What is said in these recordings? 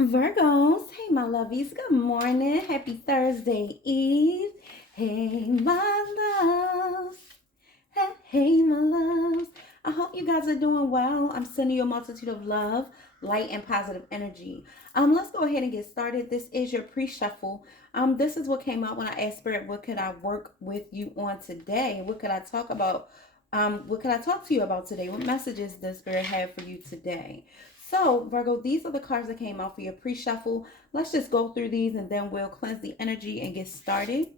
Virgos, hey my lovies, good morning. Happy Thursday Eve. Hey my loves. Hey my loves. I hope you guys are doing well. I'm sending you a multitude of love, light, and positive energy. Let's go ahead and get started. This is your pre-shuffle. This is what came out when I asked Spirit, what could I work with you on today? What could I talk about? What could I talk to you about today? What messages does Spirit have for you today? So, Virgo, these are the cards that came out for your pre shuffle. Let's just go through these and then we'll cleanse the energy and get started.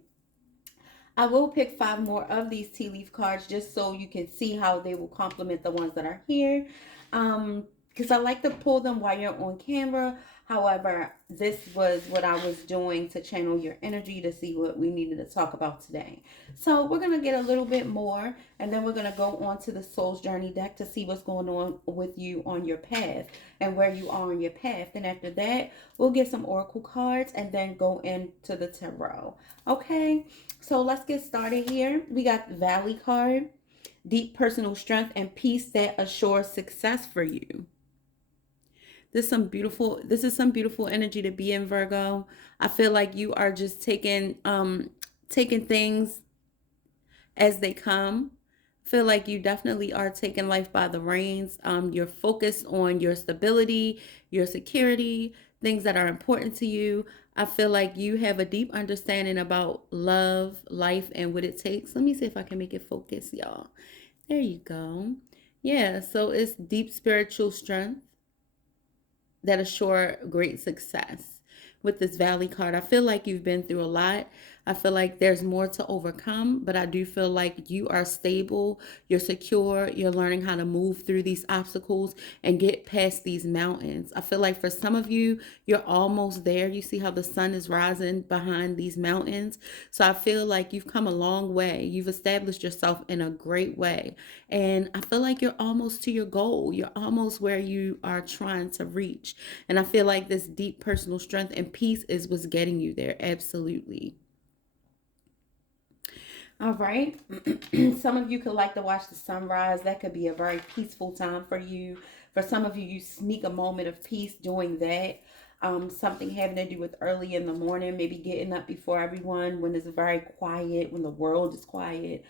I will pick five more of these tea leaf cards just so you can see how they will complement the ones that are here. Because I like to pull them while you're on camera. However, this was what I was doing to channel your energy to see what we needed to talk about today. So we're going to get a little bit more and then we're going to go on to the Soul's Journey deck to see what's going on with you on your path and where you are on your path. Then after that, we'll get some oracle cards and then go into the tarot. Okay, so let's get started here. We got the Valley card, deep personal strength and peace that assures success for you. This is some beautiful energy to be in, Virgo. I feel like you are just taking things as they come. Feel like you definitely are taking life by the reins. You're focused on your stability, your security, things that are important to you. I feel like you have a deep understanding about love, life, and what it takes. Let me see if I can make it focus, y'all. There you go. Yeah, so it's deep spiritual strength that assure great success. With this Valley card, I feel like you've been through a lot. I feel like there's more to overcome, but I do feel like you are stable, you're secure, you're learning how to move through these obstacles and get past these mountains. I feel like for some of you, you're almost there. You see how the sun is rising behind these mountains. So I feel like you've come a long way. You've established yourself in a great way. And I feel like you're almost to your goal. You're almost where you are trying to reach. And I feel like this deep personal strength and peace is what's getting you there. Absolutely. All right. Some of you could like to watch the sunrise. That could be a very peaceful time for you. For some of you, you sneak a moment of peace doing that. Something having to do with early in the morning, maybe getting up before everyone when it's very quiet, when the world is quiet.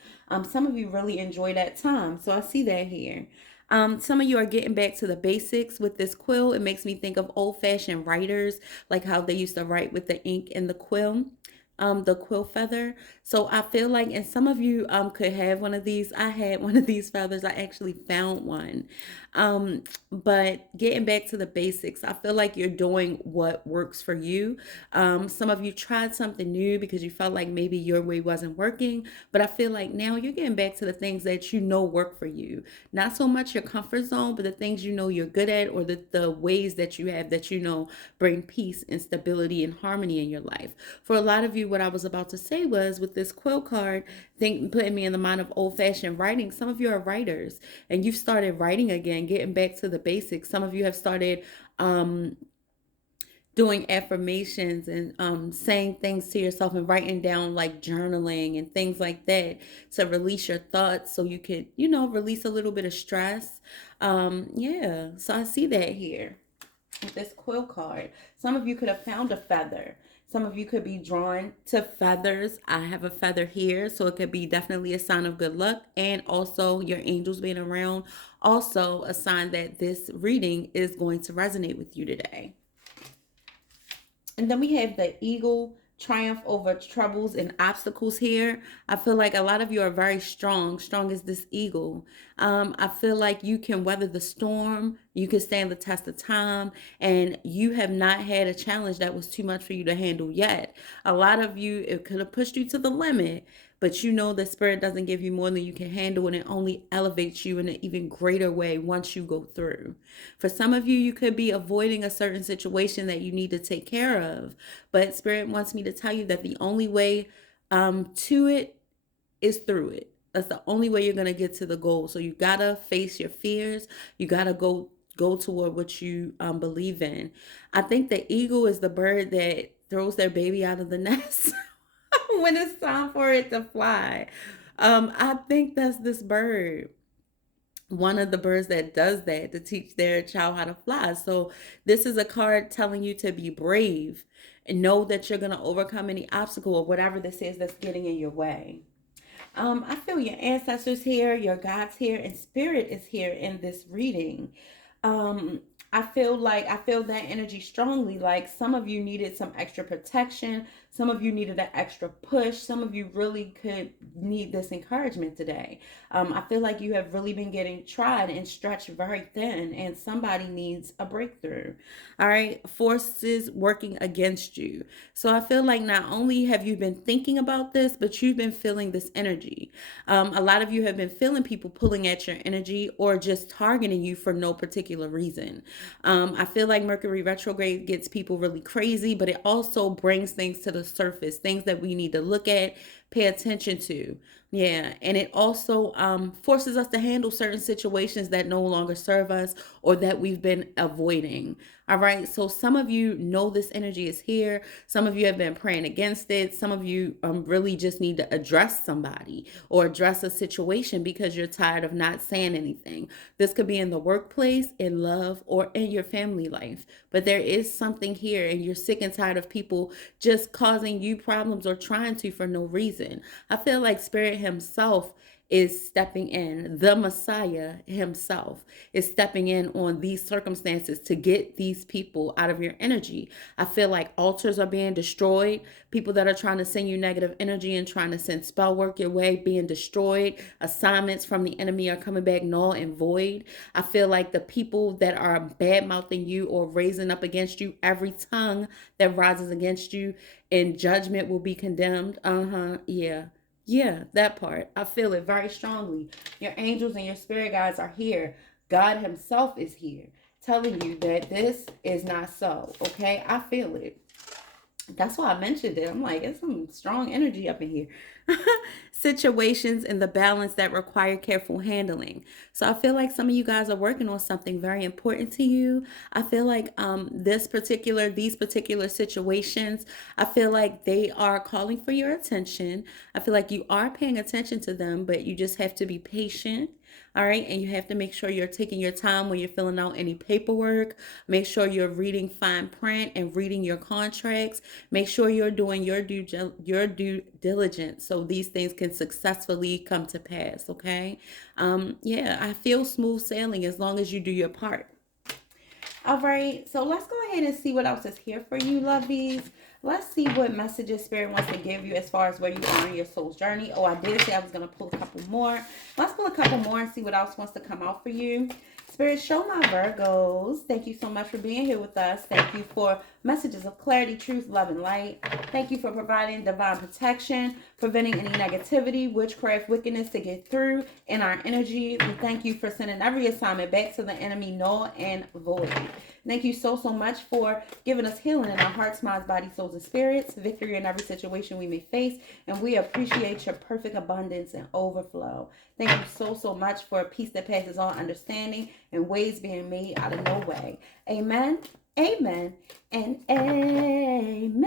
Some of you really enjoy that time. So I see that here. Some of you are getting back to the basics with this quill. It makes me think of old-fashioned writers, like how they used to write with the ink and the quill feather. So I feel like, and some of you could have one of these. I had one of these feathers. I actually found one. But getting back to the basics, I feel like you're doing what works for you. Some of you tried something new because you felt like maybe your way wasn't working, but I feel like now you're getting back to the things that you know work for you. Not so much your comfort zone, but the things you know you're good at, or the ways that you have that you know bring peace and stability and harmony in your life. For a lot of you, what I was about to say was with this quill card, putting me in the mind of old-fashioned writing. Some of you are writers and you've started writing again, getting back to the basics. Some of you have started doing affirmations and saying things to yourself and writing down, like journaling and things like that, to release your thoughts so you could, release a little bit of stress. Yeah, so I see that here with this quill card. Some of you could have found a feather. Some of you could be drawn to feathers. I have a feather here, so it could be definitely a sign of good luck, and also your angels being around. Also, a sign that this reading is going to resonate with you today. And then we have the eagle, triumph over troubles and obstacles here. I feel like a lot of you are very strong as this eagle. I feel like you can weather the storm, you can stand the test of time, and you have not had a challenge that was too much for you to handle yet. A lot of you, it could have pushed you to the limit, but you know the spirit doesn't give you more than you can handle, and it only elevates you in an even greater way once you go through. For some of you, you could be avoiding a certain situation that you need to take care of, but spirit wants me to tell you that the only way to it is through it. That's the only way you're going to get to the goal. So you got to face your fears. You got to go toward what you believe in. I think the eagle is the bird that throws their baby out of the nest when it's time for it to fly. I think that's this bird. one of the birds that does that to teach their child how to fly. So this is a card telling you to be brave and know that you're going to overcome any obstacle or whatever this is that's getting in your way. I feel your ancestors here, your gods here, and spirit is here in this reading. Um, I feel that energy strongly. Like some of you needed some extra protection, some of you needed an extra push, some of you really could need this encouragement today. I feel like you have really been getting tried and stretched very thin, and somebody needs a breakthrough. All right, forces working against you. So I feel like not only have you been thinking about this, but you've been feeling this energy. A lot of you have been feeling people pulling at your energy or just targeting you for no particular reason. I feel like Mercury retrograde gets people really crazy, but it also brings things to the surface, things that we need to look at, pay attention to. Yeah, and it also forces us to handle certain situations that no longer serve us or that we've been avoiding. All right, so some of you know this energy is here. Some of you have been praying against it. Some of you really just need to address somebody or address a situation because you're tired of not saying anything. This could be in the workplace, in love, or in your family life. But there is something here, and you're sick and tired of people just causing you problems or trying to for no reason. I feel like Spirit Himself is stepping in. The Messiah himself is stepping in on these circumstances to get these people out of your energy. I feel like altars are being destroyed. People that are trying to send you negative energy and trying to send spell work your way being destroyed. Assignments from the enemy are coming back null and void. I feel like the people that are bad mouthing you or raising up against you, every tongue that rises against you in judgment will be condemned. Yeah. Yeah, that part. I feel it very strongly. Your angels and your spirit guides are here. God Himself is here telling you that this is not so. Okay? I feel it. That's why I mentioned it. I'm like, it's some strong energy up in here. Situations and the balance that require careful handling. So I feel like some of you guys are working on something very important to you. I feel like these particular situations, I feel like they are calling for your attention. I feel like you are paying attention to them, but you just have to be patient. All right. And you have to make sure you're taking your time when you're filling out any paperwork. Make sure you're reading fine print and reading your contracts. Make sure you're doing your due diligence so these things can successfully come to pass. Okay. Yeah, I feel smooth sailing as long as you do your part. All right, so let's go ahead and see what else is here for you, lovies. Let's see what messages Spirit wants to give you as far as where you are in your soul's journey. Oh, I did say I was going to pull a couple more. Let's pull a couple more and see what else wants to come out for you. Spirit, show my Virgos. Thank you so much for being here with us. Thank you for messages of clarity, truth, love, and light. Thank you for providing divine protection, preventing any negativity, witchcraft, wickedness to get through in our energy. We thank you for sending every assignment back to the enemy, null and void. Thank you so much for giving us healing in our hearts, minds, bodies, souls, and spirits, victory in every situation we may face, and we appreciate your perfect abundance and overflow. Thank you so much for a peace that passes all understanding and ways being made out of no way. Amen, amen, and amen.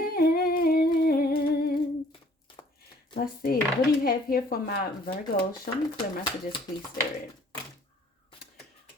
Let's see. What do you have here for my Virgos? Show me clear messages, please, Spirit.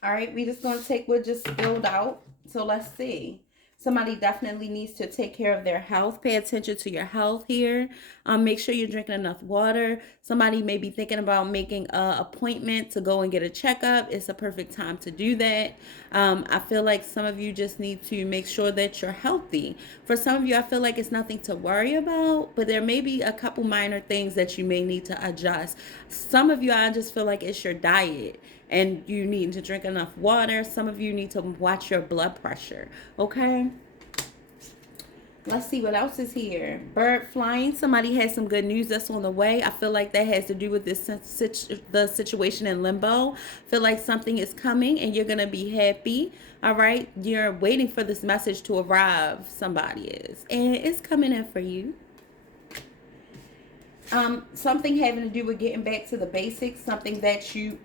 All right, we're just going to take what just spilled out. So let's see. Somebody definitely needs to take care of their health. Pay attention to your health here. Make sure you're drinking enough water. Somebody may be thinking about making an appointment to go and get a checkup. It's a perfect time to do that. I feel like some of you just need to make sure that you're healthy. For some of you, I feel like it's nothing to worry about, but there may be a couple minor things that you may need to adjust. Some of you, I just feel like it's your diet. And you need to drink enough water. Some of you need to watch your blood pressure. Okay? Let's see what else is here. Bird flying. Somebody has some good news that's on the way. I feel like that has to do with the situation in limbo. I feel like something is coming and you're going to be happy. All right? You're waiting for this message to arrive. Somebody is. And it's coming in for you. Something having to do with getting back to the basics. Something that you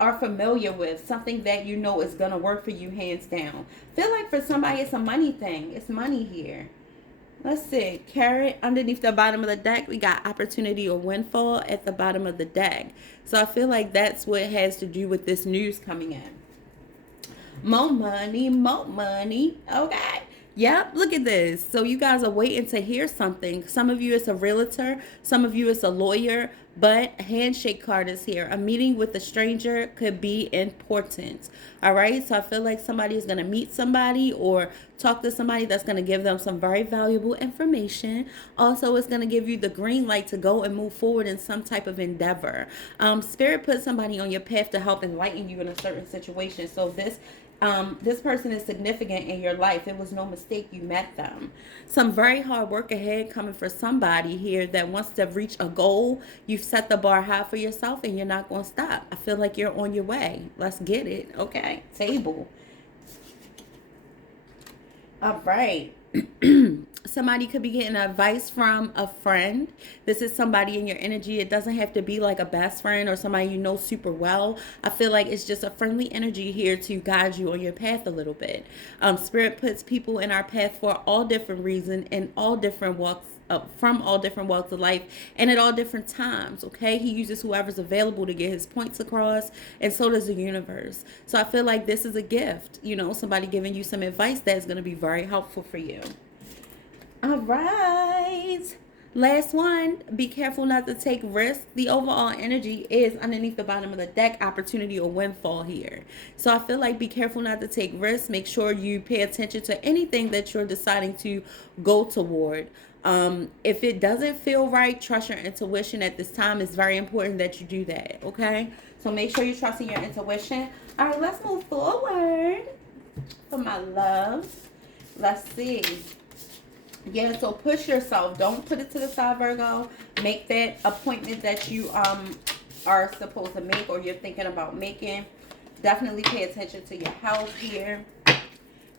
are familiar with, something that you know is going to work for you hands down. Feel like for somebody it's a money thing. It's money here. Let's see. Carrot underneath the bottom of the deck. We got opportunity or windfall at the bottom of the deck. So I feel like that's what has to do with this news coming in. More money, more money. Okay. Yep, look at this. So you guys are waiting to hear something. Some of you it's a realtor, some of you it's a lawyer, but handshake card is here. A meeting with a stranger could be important. All right? So I feel like somebody is going to meet somebody or talk to somebody that's going to give them some very valuable information. Also, it's going to give you the green light to go and move forward in some type of endeavor. Spirit put somebody on your path to help enlighten you in a certain situation. So this person is significant in your life. It was no mistake you met them. Some very hard work ahead coming for somebody here that wants to reach a goal. You've set the bar high for yourself and you're not going to stop. I feel like you're on your way. Let's get it. Okay. Table. All right. Somebody could be getting advice from a friend. This is somebody in your energy. It doesn't have to be like a best friend or somebody you know super well. I feel like it's just a friendly energy here to guide you on your path a little bit. Spirit puts people in our path for all different reasons and all different walks from all different walks of life and at all different times. Okay, he uses whoever's available to get his points across, and so does the universe. So I feel like this is a gift, you know, somebody giving you some advice that's going to be very helpful for you. All right, last one. Be careful not to take risks. The overall energy is underneath the bottom of the deck, opportunity or windfall here. So I feel like be careful not to take risks. Make sure you pay attention to anything that you're deciding to go toward. If it doesn't feel right, trust your intuition at this time. It's very important that you do that, okay? So make sure you're trusting your intuition. All right, let's move forward for my love. Let's see. Yeah, so push yourself. Don't put it to the side, Virgo. Make that appointment that you are supposed to make or you're thinking about making. Definitely pay attention to your health here.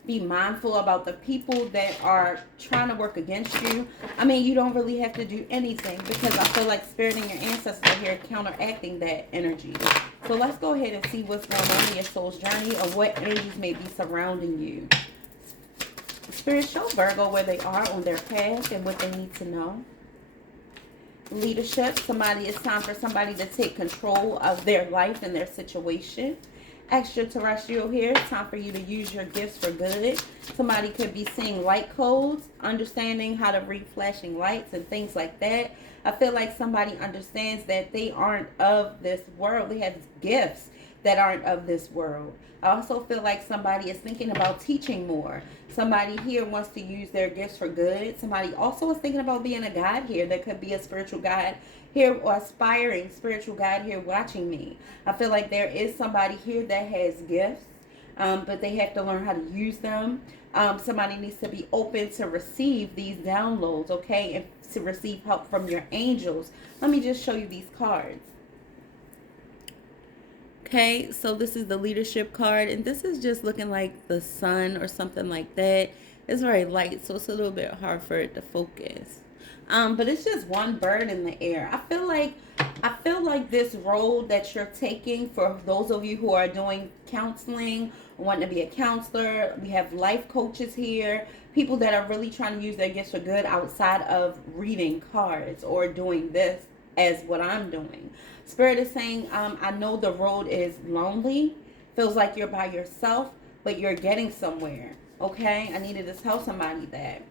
Be mindful about the people that are trying to work against you. I mean, you don't really have to do anything because I feel like Spirit and your ancestors are here counteracting that energy. So let's go ahead and see what's going on in your soul's journey or what energies may be surrounding you. Spirit, show Virgo where they are on their path and what they need to know. Leadership. It's time for somebody to take control of their life and their situation. Extraterrestrial here. It's time for you to use your gifts for good. Somebody could be seeing light codes, understanding how to read flashing lights and things like that. I feel like somebody understands that they aren't of this world. They have gifts that aren't of this world. I also feel like somebody is thinking about teaching more. Somebody here wants to use their gifts for good. Somebody also is thinking about being a guide here. There could be a spiritual guide here or aspiring spiritual guide here watching me. I feel like there is somebody here that has gifts, but they have to learn how to use them. Somebody needs to be open to receive these downloads, okay, and to receive help from your angels. Let me just show you these cards. Okay, so this is the leadership card, and this is just looking like the sun or something like that. It's very light, so it's a little bit hard for it to focus. But it's just one bird in the air. I feel like this road that you're taking, for those of you who are doing counseling, want to be a counselor, we have life coaches here, people that are really trying to use their gifts for good outside of reading cards or doing this as what I'm doing. Spirit is saying, I know the road is lonely, feels like you're by yourself, but you're getting somewhere, okay? I needed to tell somebody that.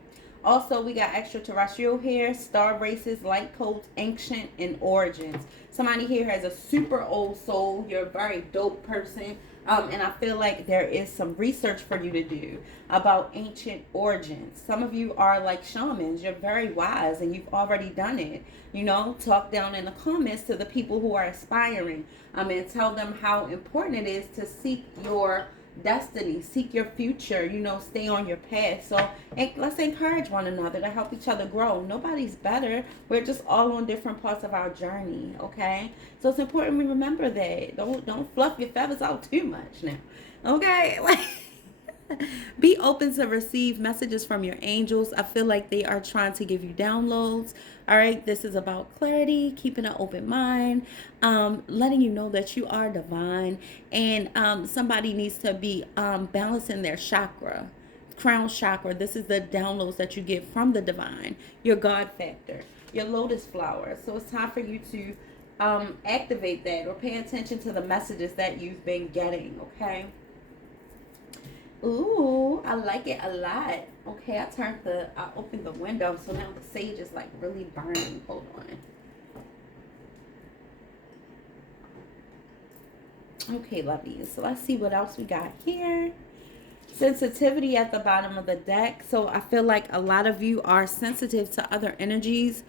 Also, we got extraterrestrial here, star races, light codes, ancient, and origins. Somebody here has a super old soul. You're a very dope person. And I feel like there is some research for you to do about ancient origins. Some of you are like shamans. You're very wise and you've already done it. You know, talk down in the comments to the people who are aspiring. And tell them how important it is to seek your destiny, seek your future, you know, stay on your path. So let's encourage one another to help each other grow. Nobody's better. We're just all on different parts of our journey, okay? So it's important we remember that. Don't fluff your feathers out too much now, okay? Be open to receive messages from your angels. I feel like they are trying to give you downloads. All right, this is about clarity, keeping an open mind, letting you know that you are divine, and somebody needs to be balancing their chakra. crown chakra. This is the downloads that you get from the divine, your God factor, your lotus flower. So it's time for you to activate that or pay attention to the messages that you've been getting, okay? Ooh, I like it a lot. Okay, I opened the window, so now the sage is like really burning. Hold on. Okay, lovey. So let's see what else we got here. Sensitivity at the bottom of the deck. So I feel like a lot of you are sensitive to other energies.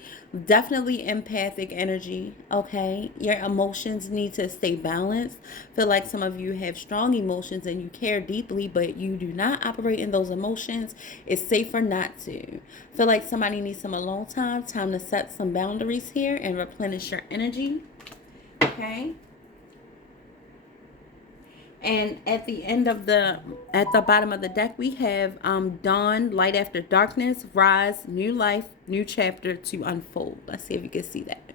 Definitely empathic energy, okay? Your emotions need to stay balanced. I feel like some of you have strong emotions and you care deeply, but you do not operate in those emotions. It's safer not to. I feel like somebody needs some alone time to set some boundaries here and replenish your energy, okay? And at the bottom of the deck, we have dawn, light after darkness, rise, new life, new chapter to unfold. Let's see if you can see that.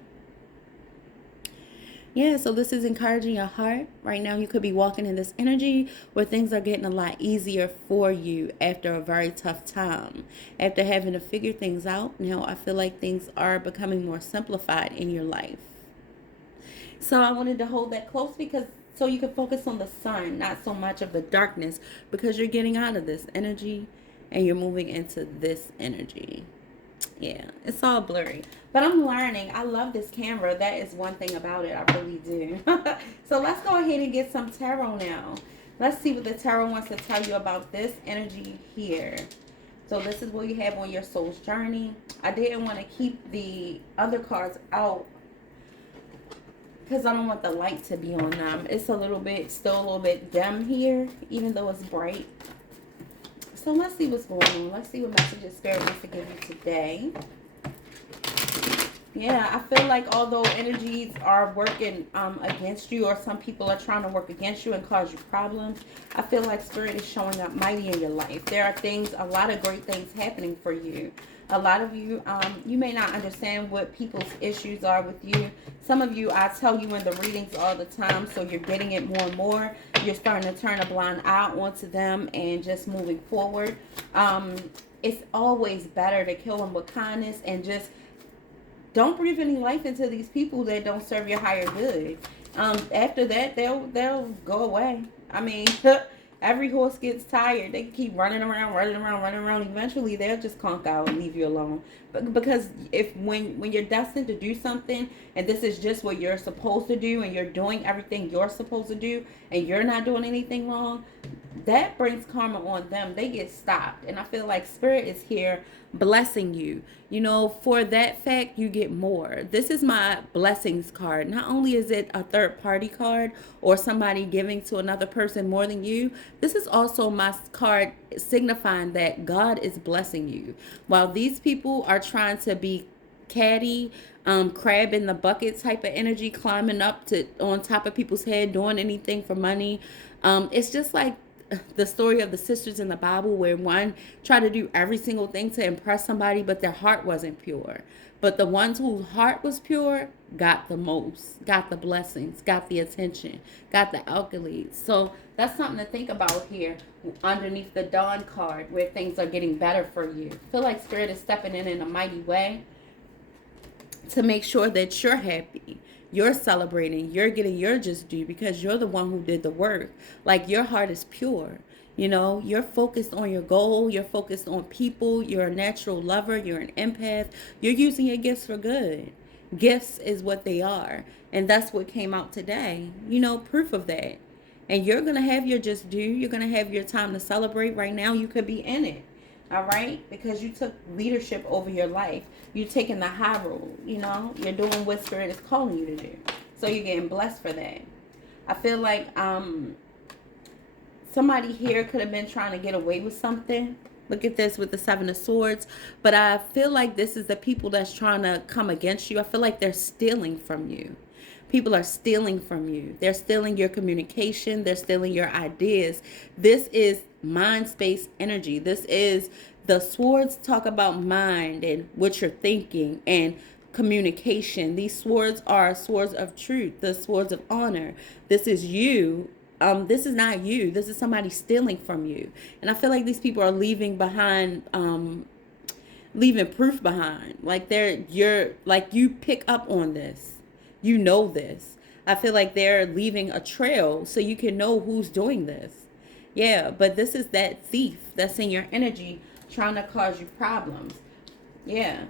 Yeah, so this is encouraging your heart. Right now, you could be walking in this energy where things are getting a lot easier for you after a very tough time. After having to figure things out, now I feel like things are becoming more simplified in your life. So I wanted to hold that close because so you can focus on the sun, not so much of the darkness, because you're getting out of this energy and you're moving into this energy. Yeah, it's all blurry, but I'm learning. I love this camera. That is one thing about it. I really do. So let's go ahead and get some tarot now. Let's see what the tarot wants to tell you about this energy here. So this is what you have on your soul's journey. I didn't want to keep the other cards out because I don't want the light to be on them. It's still a little bit dim here, even though it's bright. So let's see what's going on. Let's see what messages Spirit wants to give you today. Yeah, I feel like although energies are working against you, or some people are trying to work against you and cause you problems, I feel like Spirit is showing up mighty in your life. There are a lot of great things happening for you. A lot of you, you may not understand what people's issues are with you. Some of you, I tell you in the readings all the time, so you're getting it more and more. You're starting to turn a blind eye onto them and just moving forward. It's always better to kill them with kindness and just don't breathe any life into these people that don't serve your higher good. After that, they'll go away. I mean, every horse gets tired. They keep running around. Eventually, they'll just conk out and leave you alone. But because when you're destined to do something, and this is just what you're supposed to do, and you're doing everything you're supposed to do, and you're not doing anything wrong, that brings karma on them. They get stopped. And I feel like Spirit is here blessing you. You know, for that fact, you get more. This is my blessings card. Not only is it a third party card or somebody giving to another person more than you, this is also my card signifying that God is blessing you. While these people are trying to be catty, crab in the bucket type of energy, climbing up to on top of people's head, doing anything for money, it's just like the story of the sisters in the Bible where one tried to do every single thing to impress somebody, but their heart wasn't pure. But the ones whose heart was pure got the most, got the blessings, got the attention, got the accolades. So that's something to think about here underneath the Dawn card where things are getting better for you. I feel like Spirit is stepping in a mighty way to make sure that you're happy. You're celebrating, you're getting your just due because you're the one who did the work. Like your heart is pure. You know, you're focused on your goal. You're focused on people. You're a natural lover. You're an empath. You're using your gifts for good. Gifts is what they are. And that's what came out today. You know, proof of that. And you're going to have your just due. You're going to have your time to celebrate. Right now, you could be in it. All right? Because you took leadership over your life. You're taking the high road, you know. You're doing what Spirit is calling you to do. So you're getting blessed for that. I feel like somebody here could have been trying to get away with something. Look at this with the Seven of Swords. But I feel like this is the people that's trying to come against you. I feel like they're stealing from you. People are stealing from you. They're stealing your communication. They're stealing your ideas. This is mind space energy. This is the swords talk about mind and what you're thinking and communication. These swords are swords of truth, the swords of honor. This is you this is not you. This is somebody stealing from you. And I feel like these people are leaving behind, leaving proof behind. Like you're like, you pick up on this. You know this. I feel like they're leaving a trail so you can know who's doing this. Yeah, but this is that thief that's in your energy trying to cause you problems. Yeah.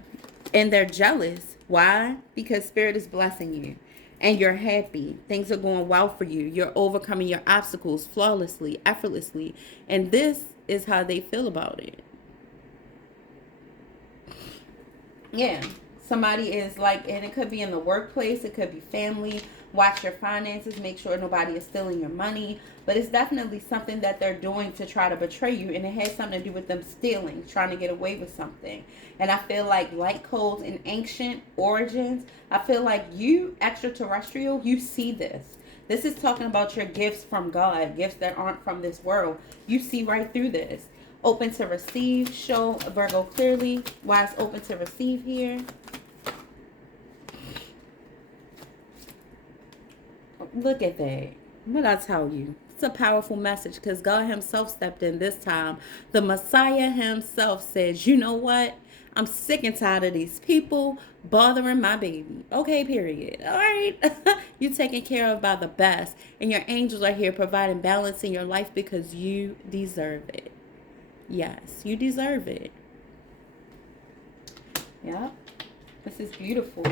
And they're jealous. Why? Because Spirit is blessing you and you're happy. Things are going well for you. You're overcoming your obstacles flawlessly, effortlessly. And this is how they feel about it. Yeah. Somebody is like, and it could be in the workplace, it could be family. Watch your finances, make sure nobody is stealing your money. But it's definitely something that they're doing to try to betray you. And it has something to do with them stealing, trying to get away with something. And I feel like light codes and ancient origins, I feel like you, extraterrestrial, you see this. This is talking about your gifts from God, gifts that aren't from this world. You see right through this. Open to receive, show Virgo clearly why it's open to receive here. Look at that. What I tell you? It's a powerful message because God himself stepped in this time. The Messiah himself says, you know what? I'm sick and tired of these people bothering my baby. Okay, period. All right. You're taken care of by the best. And your angels are here providing balance in your life because you deserve it. Yes, you deserve it. Yeah. This is beautiful.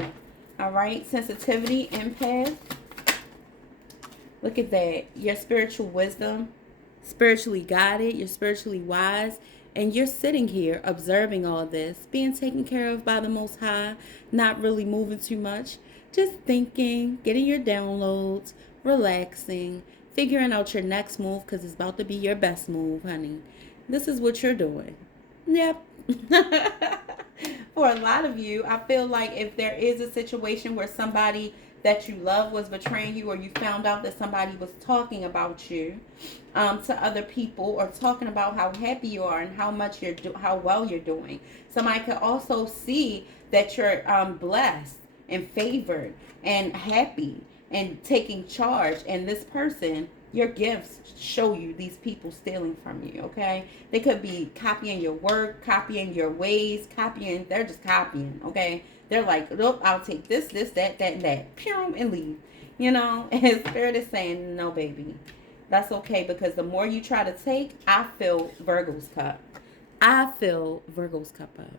All right. Sensitivity, empath. Look at that. Your spiritual wisdom, spiritually guided, you're spiritually wise, and you're sitting here observing all this, being taken care of by the Most High, not really moving too much, just thinking, getting your downloads, relaxing, figuring out your next move because it's about to be your best move, honey. This is what you're doing. Yep. For a lot of you, I feel like if there is a situation where somebody that you love was betraying you, or you found out that somebody was talking about you to other people, or talking about how happy you are and how much how well you're doing. Somebody could also see that you're blessed and favored and happy and taking charge, and this person, your gifts show you these people stealing from you. Okay, they could be copying your work, copying your ways, copying, they're just copying. Okay, they're like, look, I'll take this, that, and that, pew, and leave. You know, and Spirit is saying, no, baby, that's okay, because the more you try to take, I fill Virgo's cup. I fill Virgo's cup up.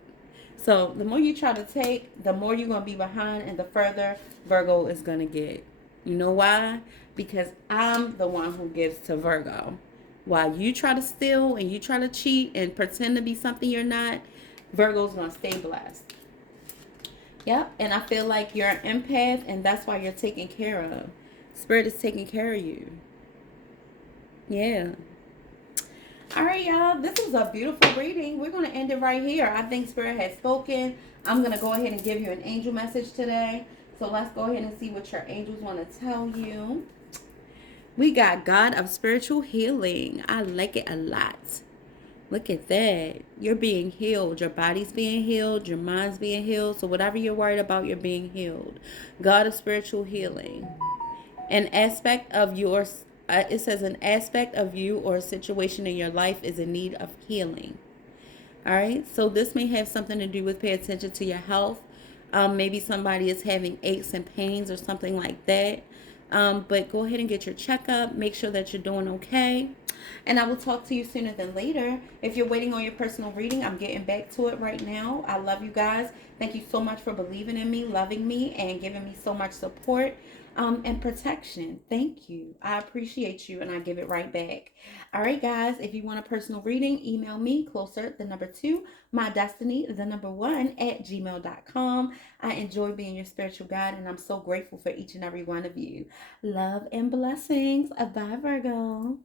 So the more you try to take, the more you're going to be behind, and the further Virgo is going to get. You know why? Because I'm the one who gives to Virgo. While you try to steal and you try to cheat and pretend to be something you're not, Virgo's going to stay blessed. Yep, and I feel like you're an empath, and that's why you're taken care of. Spirit is taking care of you. Yeah. All right, y'all. This was a beautiful reading. We're going to end it right here. I think Spirit has spoken. I'm going to go ahead and give you an angel message today. So let's go ahead and see what your angels want to tell you. We got God of Spiritual Healing. I like it a lot. Look at that. You're being healed. Your body's being healed. Your mind's being healed. So whatever you're worried about, you're being healed. God of Spiritual Healing. An aspect of yours, it says an aspect of you or a situation in your life is in need of healing. All right. So this may have something to do with pay attention to your health. Maybe somebody is having aches and pains or something like that. But go ahead and get your checkup. Make sure that you're doing okay. And I will talk to you sooner than later. If you're waiting on your personal reading, I'm getting back to it right now. I love you guys. Thank you so much for believing in me, loving me, and giving me so much support and protection. Thank you. I appreciate you, and I give it right back. All right, guys. If you want a personal reading, email me, closer2MyDestinys1 at gmail.com. I enjoy being your spiritual guide, and I'm so grateful for each and every one of you. Love and blessings. Bye, Virgo.